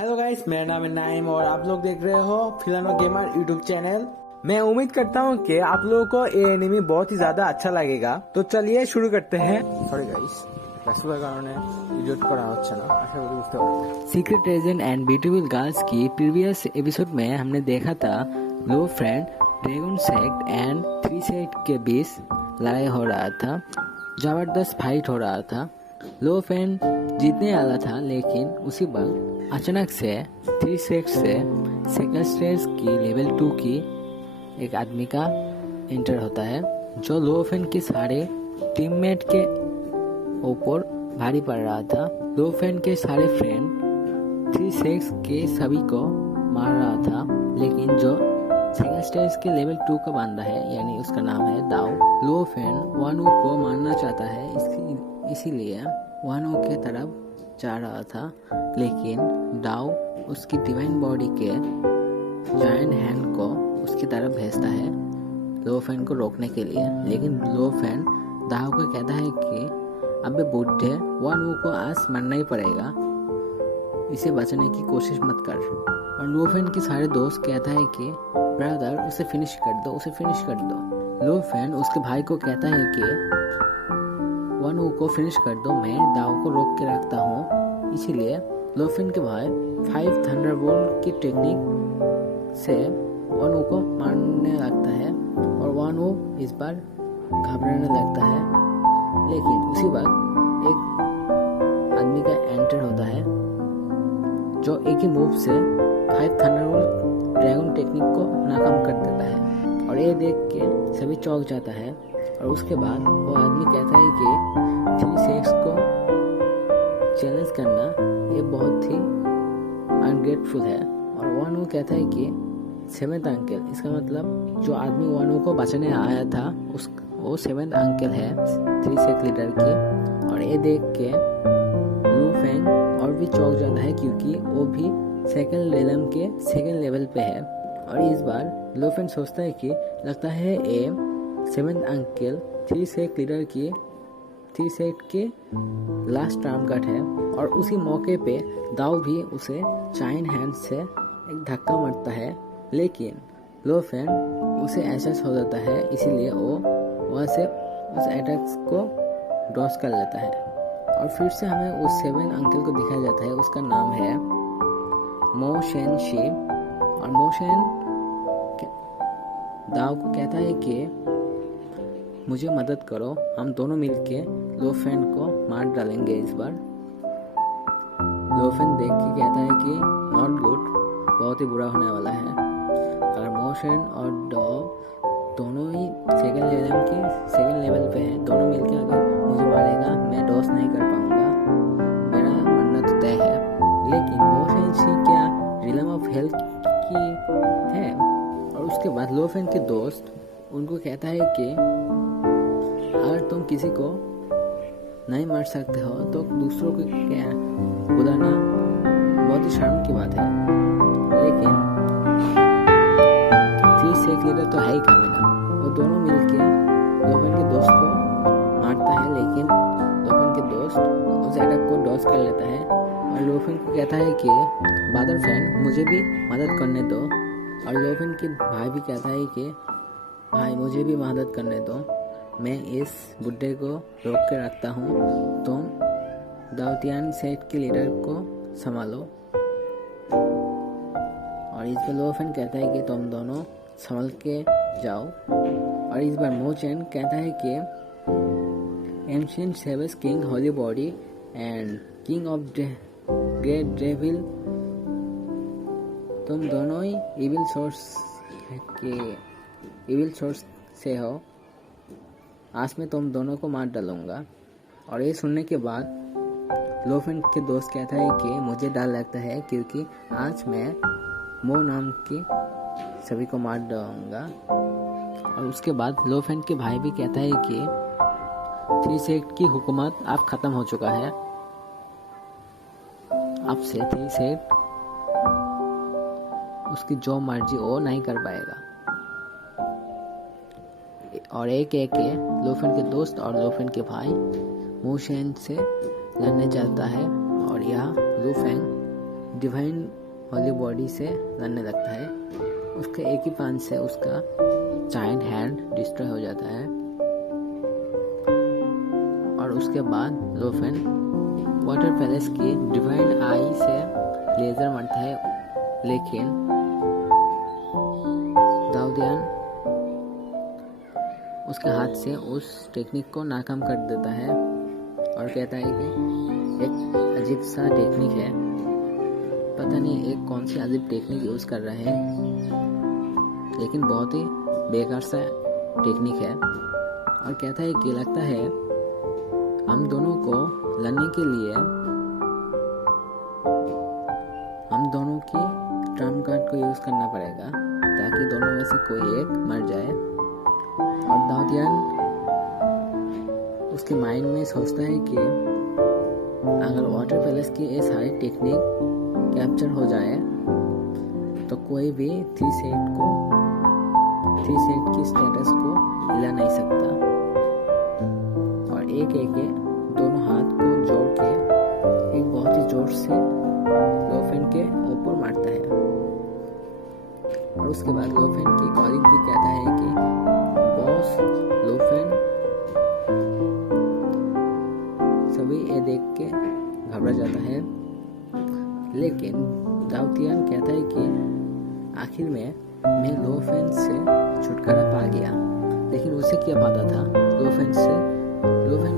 Hello guys, मेरा नाम है नाइम और आप लोग देख रहे हो फिल्म गेमर यूट्यूब चैनल। मैं उम्मीद करता हूँ कि आप लोगों को ये एनिमी बहुत ही ज्यादा अच्छा लगेगा। तो चलिए शुरू करते हैं। सॉरी गाइस, ব্যস্ততার কারণে এডিট করা হচ্ছে না, আশা করি বুঝতে পারবেন। Secret agent and beautiful girls की प्रीवियस एपिसोड में हमने देखा था लो friend dragon sect and three sect के बीच लड़ाई हो रहा था, जबरदस्त फाइट हो रहा था। लो फ्रेंड जीतने वाला था, लेकिन उसी वक्त अचानक से थ्री सेक्ट से सेकंड स्टेज की लेवल 2 की एक आदमी का एंटर होता है, जो लो फ्रेंड के सारे टीममेट के ऊपर भारी पड़ रहा था। लो फ्रेंड के सारे फ्रेंड थ्री सेक्स के सभी को मार रहा था, लेकिन जो सेकंड स्टेज के लेवल 2 का बंदा है, यानी उसका नाम है दाओ, लो फ्रेंड वानू को मारना चाहता है, इसीलिए वानू के तरफ जा रहा था। लेकिन दाओ उसकी डिवाइन बॉडी के जायंट हैंड को उसकी तरफ भेजता है लो फ्रेंड को रोकने के लिए। लेकिन लो फ्रेंड दाओ को कहता है कि अबे बुड्ढे, वानू को आज मरना ही पड़ेगा, इसे बचाने की कोशिश मत कर। और लो फ्रेंड के सारे दोस्त कहता है कि ब्रदर उसे फिनिश कर दो, उसे फिनिश कर दो। लो फ्रेंड उसके भाई को कहता है कि वानू को फिनिश कर दो, मैं दाव को रोक के रखता हूँ। इसीलिए लो फ्रेंड के भाई 5 थंडरबोल्ट की टेक्निक से वानू को मारने लगता है और वानू इस बार घबराने लगता है। लेकिन उसी वक्त एक आदमी का एंटर होता है, जो एक ही मूव से 5 थंडरबोल्ट ड्रैगन टेक्निक को नाकाम कर देता है। और ये देख के सभी चौंक जाता है। और उसके बाद वो आदमी कहता है कि थ्री सेक्स को चैलेंज करना ये बहुत ही अनग्रेटफुल है। और वानू कहता है कि 7th अंकल, इसका मतलब जो आदमी वानू को बचाने आया था वो 7th अंकल है थ्री सेक्स लीडर की। और ये देख के लो फ्रेंड और भी चौंक जाता है, क्योंकि वो भी सेकंड रेलम के सेकंड लेवल पे है। और इस बार लो फ्रेंड सोचता है कि लगता है ये 7th uncle three sex leader की थ्री सेक्ट के लास्ट टर्म कट है। और उसी मौके पे दाव भी उसे चाइन हैंड से एक धक्का मारता है, लेकिन लो फ्रेंड उसे एहसास हो जाता है, इसीलिए वो वहाँ से उस अटैक्स को डॉस कर लेता है। और फिर से हमें उस 7th अंकल को दिखाया जाता है, उसका नाम है मो शेन शी। और मो शेन दाव को कहता है कि मुझे मदद करो, हम दोनों मिलके लो फ्रेंड को मार डालेंगे इस बार। लो फ्रेंड देख के कहता है कि नॉट गुड, बहुत ही बुरा होने वाला है। अगर मोशन और डॉग दोनों ही सेकंड लेवल पे हैं, दोनों मिलके अगर मुझे मारेगा, मैं डॉस नहीं कर पाऊंगा, मेरा मरना तो तय है। लेकिन मोशन सी क्या रिलम ऑफ हेल्थ की है। और उसके बाद लो फ्रेंड के दोस्त उनको कहता है कि अगर तुम किसी को नहीं मार सकते हो तो दूसरों को क्या बुलाना बहुत ही शर्म की बात है। लेकिन थ्री सेक्स लीडर तो है ही कामिना, वो दोनों मिलके लो फ्रेंड के दोस्त को मारता है। लेकिन लो फ्रेंड के दोस्त उस अटैक को डॉज कर लेता है और लो फ्रेंड को कहता है कि ब्रदर फ्रेंड मुझे भी मदद करने दो। और लो फ्रेंड के भाई भी कहता है कि भाई मुझे भी मदद करने दो, मैं इस बुड्ढे को रोक के रखता हूँ, तुम दाउतियान सेट के लीडर को संभालो। और इस बार लो फ्रेंड कहता है कि तुम दोनों संभल के जाओ। और इस बार मोचेन कहता है कि ancient saves king Holi body and king of great devil, तुम दोनों ही इविल सोर्स से हो, आज मैं तुम दोनों को मार डालूंगा। और ये सुनने के बाद लो फ्रेंड के दोस्त कहता है कि मुझे डर लगता है, क्योंकि आज मैं मो नाम की सभी को मार डालूंगा। और उसके बाद लो फ्रेंड के भाई भी कहता है कि थ्री सेक्ट की हुकूमत अब खत्म हो चुका है, अब से थ्री सेक्ट उसकी जो मर्जी वो नहीं कर पाएगा। और एक लो फ्रेंड के दोस्त और लो फ्रेंड के भाई मोशन से लड़ने जाता है। और यह लो फ्रेंड डिवाइन होली बॉडी से लड़ने लगता है। उसके एक ही पांच से उसका जायंट हैंड डिस्ट्रॉय हो जाता है और उसके बाद लोफेन वाटर पैलेस की डिवाइन आई से लेजर मारता है, लेकिन दाऊदियन उसके हाथ से उस टेक्निक को नाकाम कर देता है और कहता है कि एक अजीब सा टेक्निक है, पता नहीं एक कौन सी अजीब टेक्निक यूज़ कर रहे हैं, लेकिन बहुत ही बेकार सा टेक्निक है। और कहता है कि लगता है हम दोनों को लड़ने के लिए हम दोनों की ट्रम्प कार्ड को यूज़ करना पड़ेगा ताकि दोनों में से कोई एक मर जाए। और दाऊदियन उसके माइंड में सोचता है कि अगर वाटर पैलेस की ये सारी टेक्निक कैप्चर हो जाए तो कोई भी थ्री सेट की स्टेटस को हिला नहीं सकता। और एक दोनों हाथ को जोड़ के एक बहुत ही जोर से लोफेन के ऊपर मारता है। और उसके बाद लोफेन की कॉलिंग भी कहता है कि बॉस लोफेन। सभी ये देख के घबरा जाता है, लेकिन दाऊदियन कहता है कि आखिर में मैं लोफेन से छुटकारा पा गया। लेकिन उसे क्या पता था लोफेन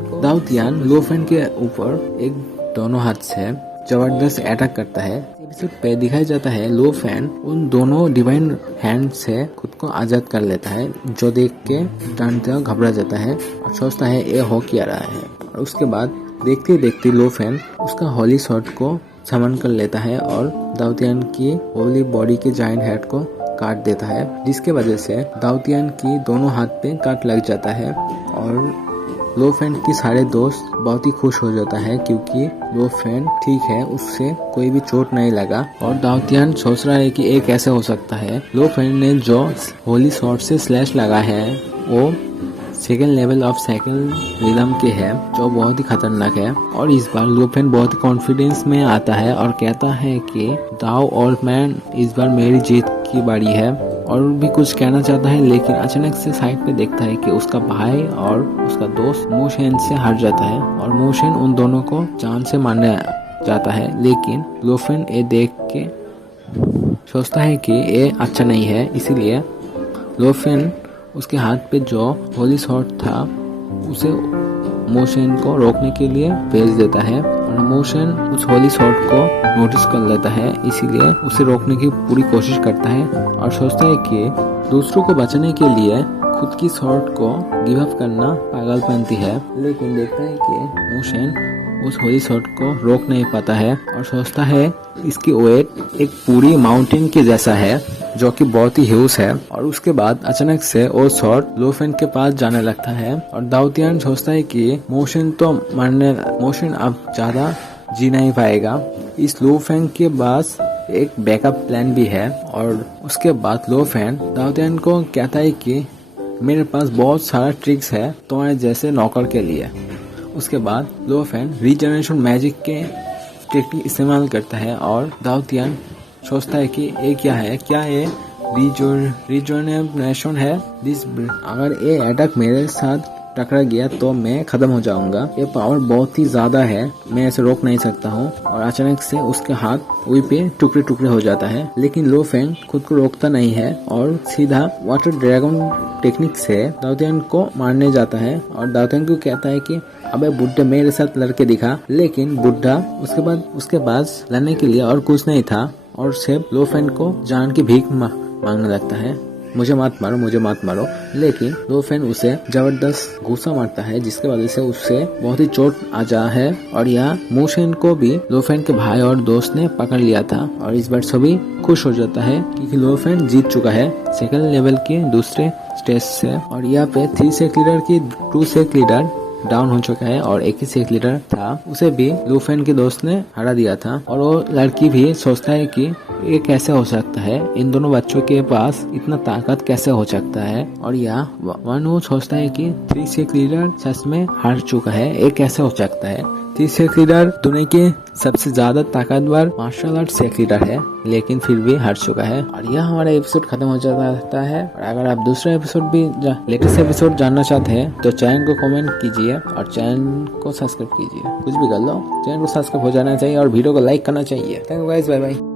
को दाऊदियन लोफेन के ऊपर एक दोनों हाथ से जबरदस्त अटैक करता है। एपिसोड पे दिखाया जाता है लोफेन उन दोनों डिवाइन हैंड से खुद को आजाद कर लेता है, जो देख के जानते घबरा जाता है और सोचता है ये हो क्या रहा है। और उसके बाद देखते देखते लोफेन उसका होली शॉट को समन कर लेता है और दाऊदियन की होली बॉडी के जायंट हेड को काट देता है, जिसके वजह से दाऊदियन की दोनों हाथ पे काट लग जाता है। और लोफेन की सारे दोस्त बहुत ही खुश हो जाता है क्योंकि लोफेन ठीक है, उससे कोई भी चोट नहीं लगा। और दाऊदियन सोच रहा है कि ये कैसे हो सकता है। लोफेन ने जो होली शॉट से स्लैश लगा है वो second level of second rhythm के है, जो बहुत ही खतरनाक है। और इस बार लोफेन बहुत ही कॉन्फिडेंस में आता है और कहता है कि दाऊ और मैन इस बार मेरी जीत की बारी है। और भी कुछ कहना चाहता है, लेकिन अचानक से साइड पे देखता है कि उसका भाई और उसका दोस्त मोशन से हार जाता है और मोशन उन दोनों को जान से मारने जाता है। लेकिन लोफेन ये देख के सोचता है कि ये अच्छा नहीं है, इसीलिए लोफेन उसके हाथ पे जो होली शॉट था उसे मोशन को रोकने के लिए भेज देता है। और मोशन उस होली शॉट को नोटिस कर लेता है, इसीलिए उसे रोकने की पूरी कोशिश करता है और सोचता है कि दूसरों को बचाने के लिए खुद की शॉट को गिव अप करना पागलपंती है। लेकिन देखता है कि मोशन उस होली शॉट को रोक नहीं पाता है और सोचता है इसकी वेट एक पूरी माउंटेन के जैसा है, जो कि बहुत ही ह्यूज है। और उसके बाद अचानक से वो शॉट लोफेन के पास जाने लगता है और दाऊदियन सोचता है कि मोशन अब ज्यादा जी नहीं पाएगा। इस लोफेन के पास एक बैकअप प्लान भी है। और उसके बाद लोफेन दाऊदियन को कहता है कि मेरे पास बहुत सारा ट्रिक्स है तुम्हारे जैसे नौकर के लिए। उसके बाद लोफेन रीजनरेशन मैजिक के टेक्निक इस्तेमाल करता है और दाऊदियन सोचता है कि ये क्या है, क्या ये रीजनरेशन है। अगर ये अटैक मेरे साथ टकरा गया तो मैं खत्म हो जाऊंगा। ये पावर बहुत ही ज्यादा है, मैं इसे रोक नहीं सकता हूँ। और अचानक से उसके हाथ वही पे टुकड़े टुकड़े हो जाता है, लेकिन लोफेन खुद को रोकता नहीं है और सीधा वाटर ड्रैगन टेक्निक से दाऊदियन को मारने जाता है। और दाऊदियन को कहता है कि अबे बुड्ढे मेरे साथ लड़के दिखा। लेकिन बुड्ढा उसके पास लड़ने के लिए और कुछ नहीं था और सिर्फ लोफेन को जान की भीख मांगने लगता है, मुझे मत मारो। लेकिन लोफेन उसे जबरदस्त गुस्सा मारता है, जिसके वजह से उससे बहुत ही चोट आ जा है। और यहाँ मोशन को भी लोफेन के भाई और दोस्त ने पकड़ लिया था और इस बार सभी खुश हो जाता है क्योंकि लोफेन जीत चुका है सेकंड लेवल के दूसरे स्टेज से। और यहाँ पे 3 सेक लीडर की 2 सेक लीडर डाउन हो चुका है और एक ही सेक लीडर था, उसे भी लोफेन के दोस्त ने हरा दिया था। और वो लड़की भी सोचता है कि ये कैसे हो सकता है, इन दोनों बच्चों के पास इतना ताकत कैसे हो सकता है। और यहाँ वो सोचता है कि 3 सेक लीडर सच में हार चुका है, ये कैसे हो सकता है। तीसरे लीडर दुनिया के सबसे ज्यादा ताकतवर मार्शल आर्ट से लीडर है, लेकिन फिर भी हार चुका है। और यह हमारा एपिसोड खत्म हो जाता है। और अगर आप दूसरा एपिसोड भी लेटेस्ट एपिसोड जानना चाहते हैं तो चैनल को कमेंट कीजिए और चैनल को सब्सक्राइब कीजिए। कुछ भी कर लो, चैनल को सब्सक्राइब हो जाना चाहिए और वीडियो को लाइक करना चाहिए। Thank you guys, bye bye.